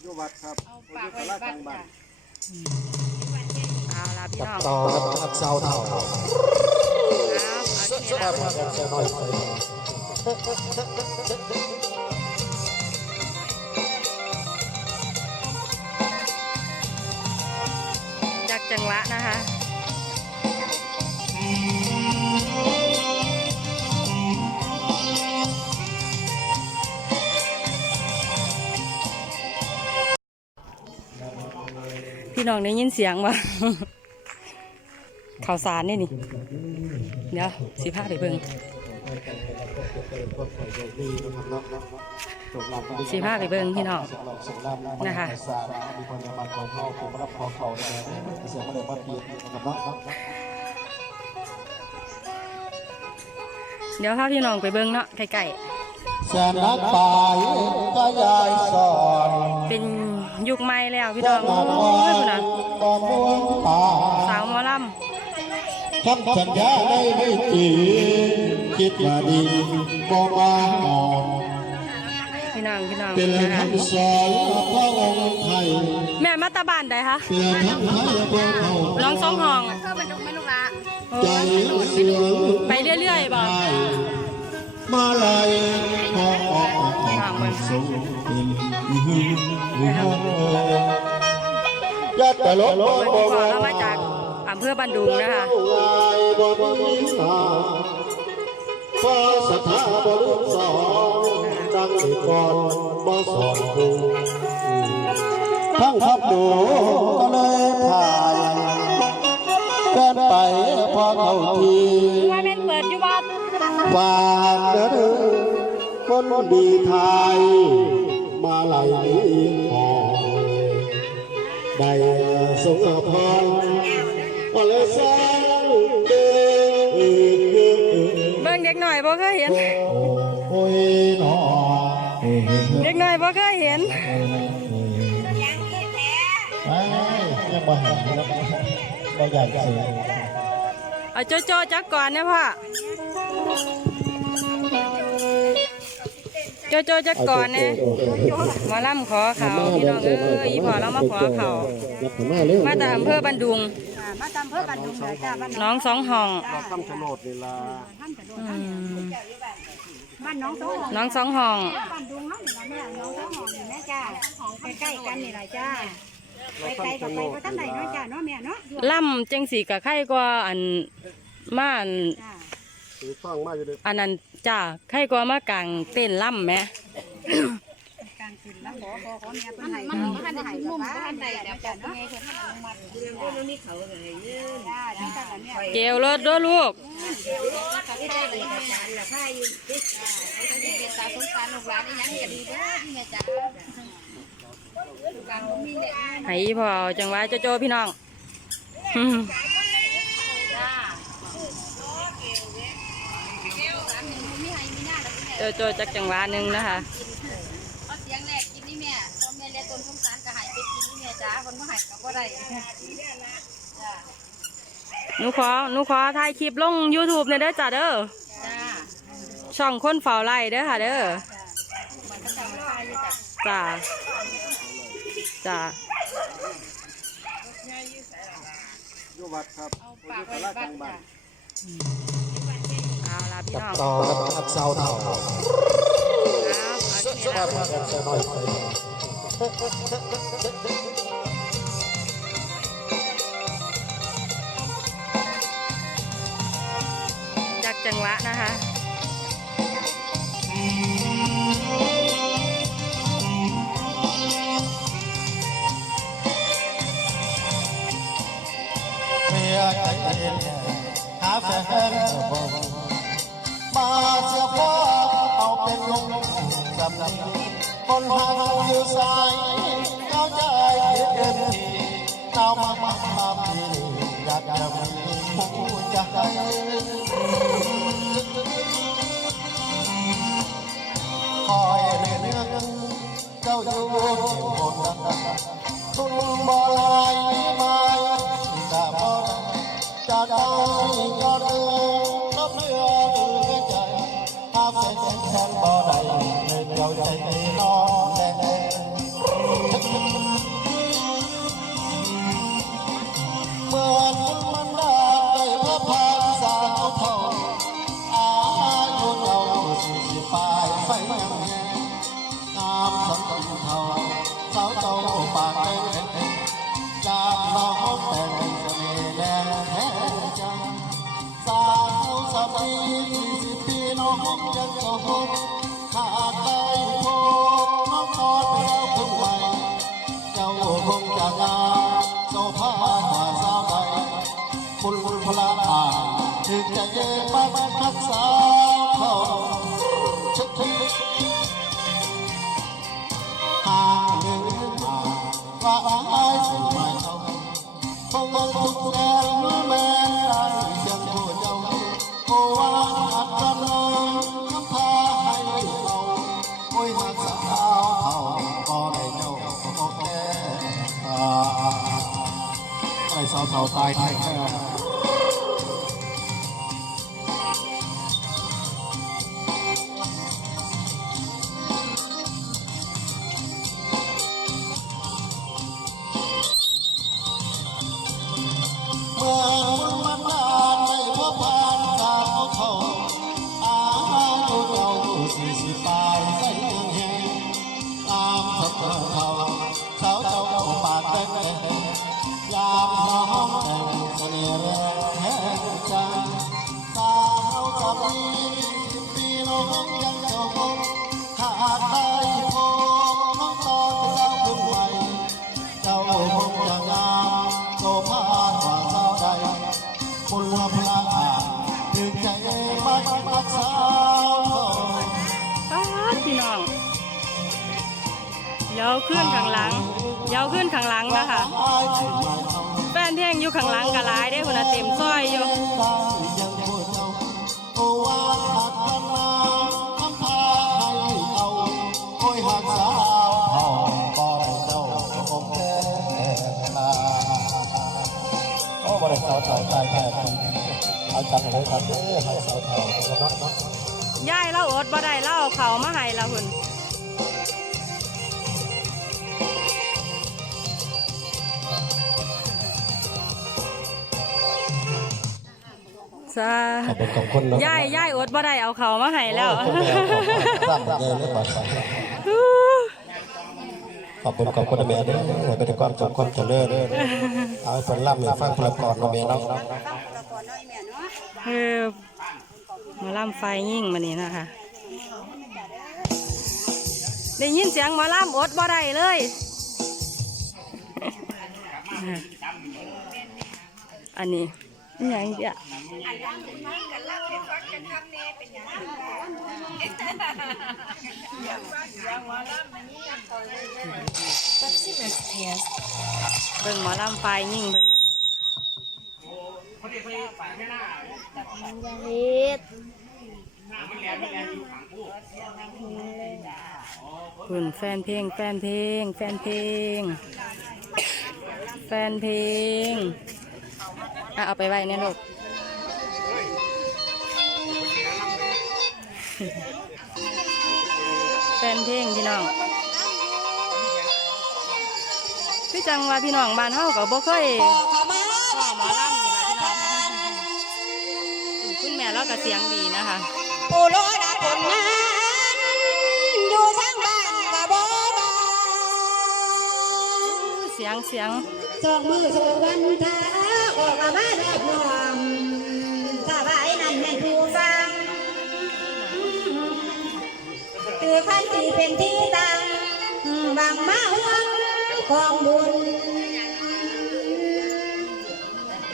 อยู่วัดครับเอาฝากไว้อยู่บ้านศลกลางบ้าจ้ะนเอาละพี่กับน้องต่อกับเสาเท่าเอาเอาที่ครันี่บครับจะน้อยไปจากจังหวะนะคะ พี่น้องได้ยินเสียงว่าข่าวสารนี่นี่ เดี๋ยวสิพาไปเบิ่งสิพาไปเบิ่งพี่น้องนะคะมีคนมาขอเข้าผมรับขอเขาเนี่ยเสียงมาเลยมาเปลี่ยนกับน้องเดี๋ยวพาพี่น้องไปเบิ่งเนาะใกล้แสนนักป่ายก็ยายสอนๆเป็น ยุคใหม่แล้วพี่น้องโอ้ยคุณนะบ่ม่วงป่าสาวหมอลคำสัญญาได้ไม่จริงคิดว่าดีบ่มาหอนพี่น้องพี่น้องเป็นคำสอนพระองค์ไทยแม่มาตาบ้านใดคะเป็นคำไทยพระเขาน้องสองห้องเพื่อมันลูกไม่ลูกละใจเสือไปเรื่อยๆบ่มาลายพออของสูง เป็นยัดแต่ลบวันนี้พอเรามาจากอำเภอบันดุงนะคะงาสาพอสถาบรุษสอนดังก่อนบ่สอนดูทั้งขับหนูก็เลยพายเดินไปพอเข้าทีว่าแม่นเปิดอยู่วัดฝากเด้อคนดีไทย มาไหลพอได้สงพรว่าเลยสร้างเด้อเบิ่งเด็กหน่อยบ่เคยเห็นโอ้ โจโจจักก่อนนะพ่อโจโจจักก่อนนะหมาล่ำขอเขาพี่น้องเอ้ยอีพ่อเรามาขอเขามาจากอำเภอบันดุงอ่ามาตามเพื่อบ้านดุงเลยจ้าบ้านน้องสองห้องเราคำชะโนดเวลาท่านจะโดนท่านบ้านน้องโตน้องสองห้องบ้านดุงเนาะนี่ล่ะแม่น้องโตหอมนี่แม่จ้าใกล้ๆกันนี่ล่ะจ้าไปไกลกับไปก็ท่านไหนเนาะจ้าเนาะแม่เนาะล่ำจังสีกับไข่กว่าอันมาอันจ้า ถือซ่องมาอยู่เลยอันนั้นจ้าไข่กว่ามากลางเต้นล่ำไหมการกินแล้วขอขอขอแม่เพิ่นให้มันมันท่านได้มุมท่านใดแล้วจ้าเนาะเรื่องบ่มีเขาเลยจ้าที่กันละแม่เกลรถด้วยลูกเขาได้เลยกับจานละค่าอยู่ดิเขาได้เป็นตาสงสารลูกหลานได้ยังก็ดีเด้อแม่จ้าหานบ่มีเด็กให้พอจังหวะโจโจพี่น้อง โจโจจักจังหวะหนึ่งนะคะเอาเสียงแรกกินนี่แม่พอแม่เรียกต้นสงสารก็หายไปกินนี่แม่จ้าคนบ่หายก็บ่ได้จ้าหนูขอหนูขอถ่ายคลิปลง YouTube เนี่ยเด้อจ้าเด้อจ้าช่องคนเฝ้าไร่เด้อค่ะเด้อมันก็จะมาอยู่จ้ะจ้าจ้าอยู่วัดครับเอาอฝากยู่ไว้ศาลกบ้าลานงบ้าน จ้ะเอาละพี่กับน้องต่อกับเสาเท่าเอาเอาที่นี่ครัละบครับจะน้อยไปจากจังหวะนะคะ ผู้ใจคอยเรียนเจ้าอยู่คนนั้นคุณบ่ลายไม้จะ ไปแหงงามสนติเทาสาวเจ้าปากแดงจากน้องแต่งเสน่ห์แดงท้จังสาวสามียี่สิบปีน้องยังเจ้าพบขาดได้พบน้องนอนไปแล้วพึ่งไปเจ้าคงจะงามเจ้าพามาสาวไปคุณพลาอาถึงจะเย็นบ้านรักษา ว่าอายสิไม่เอาคงมันทุกแสนแม่ได้เสียงผู้เจ้าโอ้ว่าอัตนาคำพาให้เอาโอ้ยหักสาวเขาก็ได้เจ้าโอ้แก่อ่าไอ้สาวเฒ่าตายแท้ ยาวขึ้นข้างหลังยาวขึ้นข้างหลังนะคะอายถึงไม่เอาแฟนเพลงอยู่ข้างหลังก็หลายได้คนน่ะเต็มซอยอยู่ได้ยังพูดเจ้าโอ้ว่าหักกันมาคำพาให้เอาโอ้ยหักสาวพ่อบ่ได้เจ้าองแก่ตาโอ้บ่ได้ส สาวใจแท้เอาจับให้ครับเด้อให้สาวสาวนะครับเนาะยายเราอดบ่ได้เราเอาเขามาให้เราคุณซาขอบคุณขอบคุณเนาะยายยายอดบ่ได้เอาเขามาให้แล้วสร้างเงินเลยบ่ขอบคุณขอบคุณแม่เด้อให้เป็นความสุขความเจริญเอาให้เพิ่นร่ำให้ฟังเพลงก่อนเนาะแม่เนาะคือหมาล่ำไฟยิ่งมานี่นะคะ ได้ยินเสียงหมาล่ำอดบ่ได้เลย อันนี้ อหย่างเดียวเบิ่งหมอลำไฟยิ่งเพิ่นวันนี้คุณแฟนเพลงแฟนเพลงแฟนเพลงแฟนเพลง อะเอาไปไว้เนี่ยลูกแฟนเพลงพี่น้องพี่จังว่าพี่น้องบ้านเฮาก็บ่เคยพ่อหมอลำนี่ล่ะพี่น้องคุณแม่เราก็เสียงดีนะคะผู้โลดาผลงานอยู่ทางบ้านก็บ่ได้เสียงเสียงสองมือสองวันท้า ออกมาดอกน้อมถ้าไว้นั่นแม่นผู้ฟังคือคันที่เป็นที่ตั้งบางมาหวงกองบุญ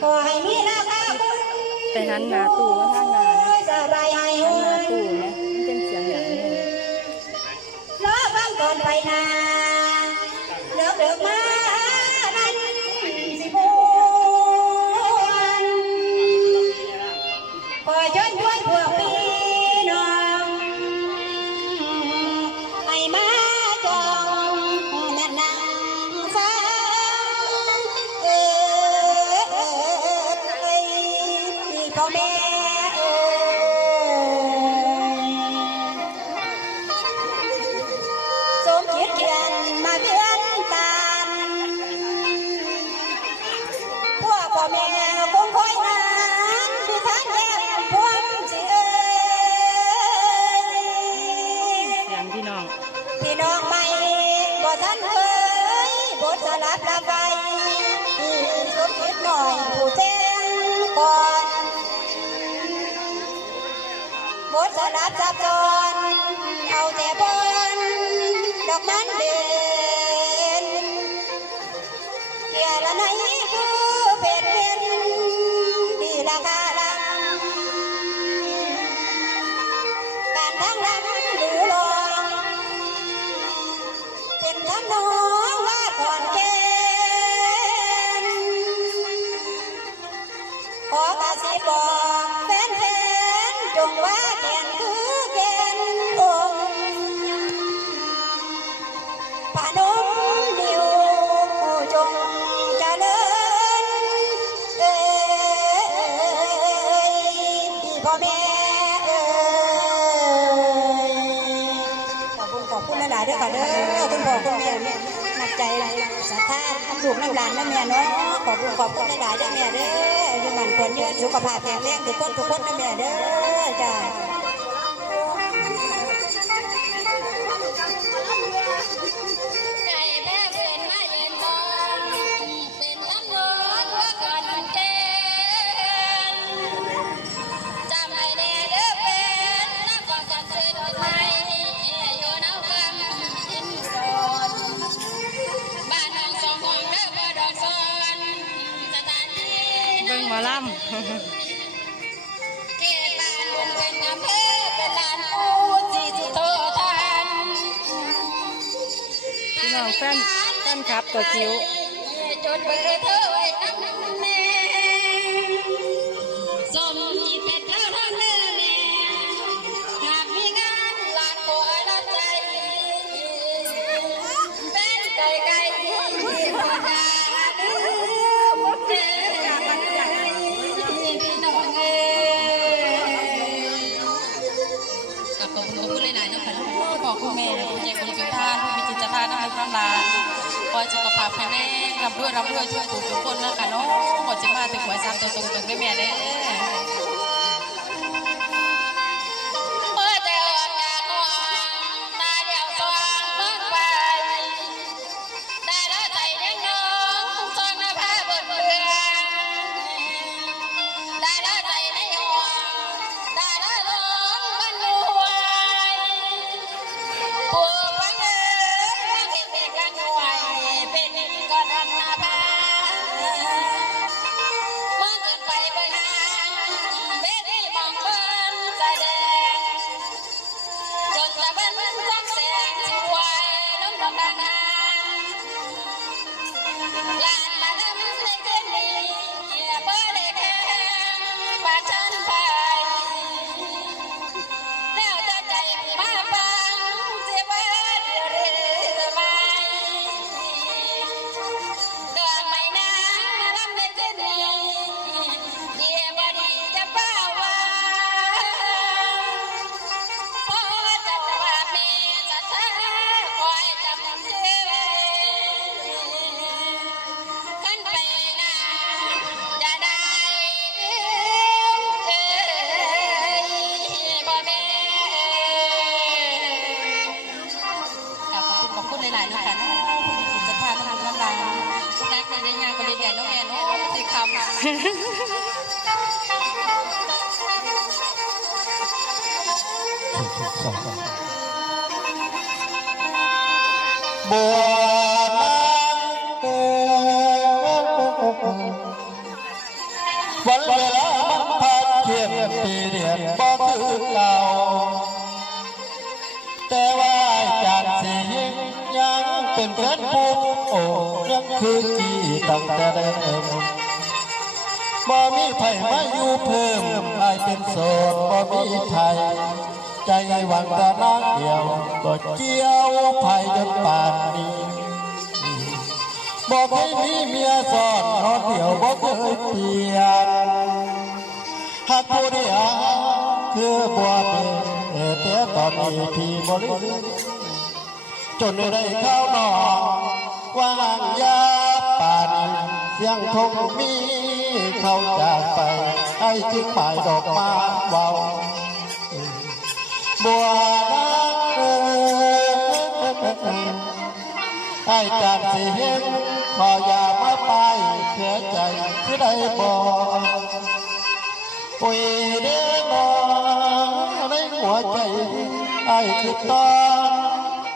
ขอให้มีราคาบุญไปหันหน้าตู้มาทางหน้านะสบายให้หันหน้าเฮ้ตู้ พ่ ดสลับซับซ้อนเอาแต่บนดอกมันเด่น พนมนิ้วจงเจริญเอ้ยพ่อแม่เอ้ยขอบคุณขอบคุณหลายๆเด้อค่ะเด้อคุณพ่อคุณแม่นักใจศรัทธาลูกน้ำหลานน้ำแม่เนาะขอบคุณขอบคุณหลายๆเด้อแม่เด้ออายุมันควรยืนสุขภาพแข็งแรงทุกคนทุกคนนะแม่เด้อจ้า ตัวจิ๋วจดเบอร์เธอไว้ตั้งแน่สมจิตเป็นเท่าทางเดินแน่หากมีงานลานบัวรับใจเป็นไก่ไก่ที่พอดาเด้อหมดเด้อพี่น้องเอ้ยกับขอบคุณขอบคุณหลายๆเนาะค่ะคุณพ่อคุณแม่ผู้ใจบริการทานผู้มีจิตทานน้ำมันความลา คอยสุขภาพแข็งแรงร่ำรวยร่ำรวยช่วยถูกทุกคนนะคะเนาะหมดจะมาถึงหัวซ้ำตัวตรงๆด้วยแม่เด้อ บัวนางเอ๋ยวันเวลามันผ่านเทียนปีเรียนบ่คือเก่าแต่ว่าจากสียังเป็นแฟนผู้โอ้ยังคือกี่ตั้งแต่เดิม บ่มีไผมาอยู่เพิ่มกลายเป็นโสดบ่มีไทยใจหวังแต่นางเดียวก็เจียวไผจนป่านนี้บ่เคยมีเมียซ้อนนอนเดียวบ่เคยเปลี่ยนหากผู้เดียวคือบัวเป็นแต่ตอนนี้พี่บริสุทธิ์จนได้เข้าวนอนว่างยาป่านเสียงทงมี เขาจากไปให้จึงหมายดอกมาเบาบัวนางเอ๋ยไอ้จากสิเห็นขออย่ามาไปเสียใจที่ได้บอกโอ้ยเด้อนอในหัวใจไอ้คือตอน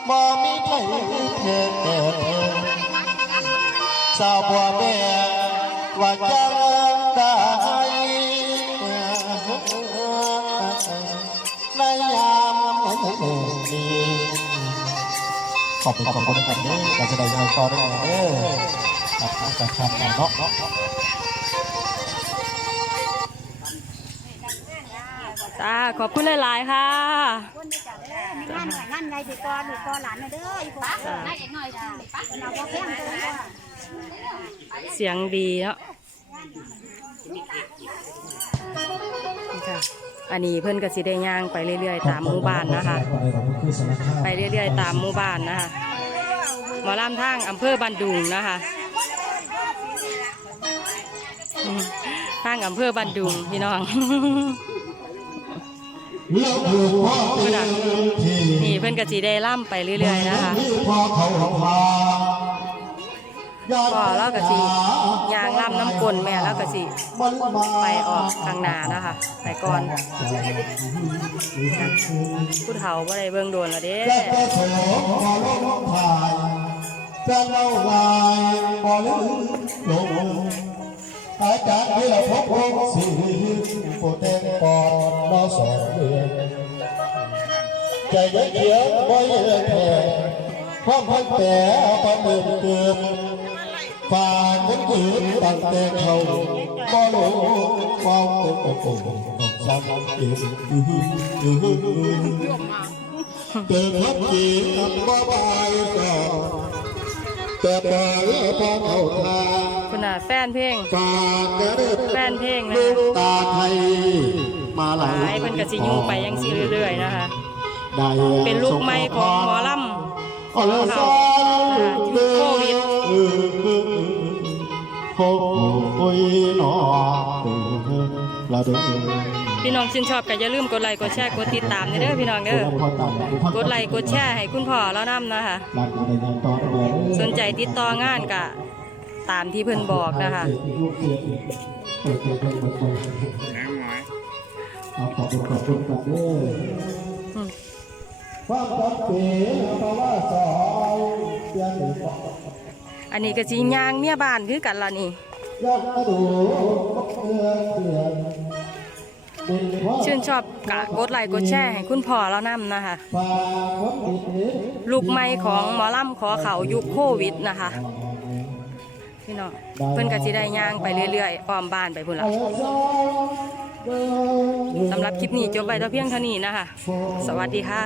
บ่มีใครเทเทสาวบัวแม่ ว่าจังได้ในยามนี้ขอบคุณขอบคุณกันเด้อการแสดงงานต่อได้เด้อครับการทำงานเนาะจ้าขอบคุณหลาย ๆ ค่ะงานงานไงติดต่อติดต่อหลานเด้ออีกป้าได้อีกหน่อยจ้าปะเราก็แพงตัวเสียงดีเนาะ ค่ะ อันนี้เพิ่นก็สิได้ย่างไปเรื่อยๆ ตามหมู่บ้านนะคะ ไปเรื่อยๆ ตามหมู่บ้านนะคะหมอลำทางอำเภอบันดุงนะคะอืมทางอำเภอบันดุงพี่น้องเลือกผูกพ่อตีที่นี่เพิ่นก็สิได้ล่ำไปเรื่อยๆนะคะ พอแล้วก็สิยางล่ำน้ำกลนแม่แล้วก็สิไปออกทางนานะคะไปก่อนผู้เฒ่าบ่ได้เบิ่งโดนล้วเด้จะกระโถพอาจะเล่าลายบ่ลืมลงอาจารย์ที่เราพบพบสิโปรเต็งปอดนอสองเดือนใจเย็นเขียวบ่เย็นแท้ความพันแต่ประมินเกิน ฝากคนอื่นตั้งแต่เขาบ่รู้ความเป็นโอ้โหสังเกตเกิดทับจีกับบ่บายก่อนแต่บ่ายพอเอาทางคุณน่ะแฟนเพลงฝากกระเด็ดแฟนเพลงนะลูกตาไทย มาหลายหลายเพิ่นก็สิยุ่งไปยังสิเรื่อยๆนะคะได้เป็นลูกไม้ของหมอลก็เลยสอนเดินโควิด โควิดหนอละเด้อพี่น้องชื่นชอบก็อย่าลืมกดไลค์กดแชร์กดติดตามเด้อพี่น้องเด้อกดไลค์กดแชร์ให้คุณพ่อแล้วนำนะคะรักในงานต่อเด้อสนใจติดต่องานก็ตามที่เพิ่นบอกนะคะเอาขอบคุณขอบคุณกันเด้ออืมความจำเป็นเพราะว่าสองเพียงหนึ่ง อันนี้ก็สิยางเมียบ้านคือกันล่ะนี่ชื่นชอบกะกดไลค์กดแชร์ให้คุณพ่อแล้วนำนะคะลูกไม้ของหมอลำขอเขายุคโควิดนะคะพี่น้องเพิ่อนก็สิได้ย่างไปเรื่อยๆอ้อมบ้านไปพุ่นละสำหรับคลิปนี้จบไปแต่เพียงเท่านี้นะคะ สวัสดีค่ะ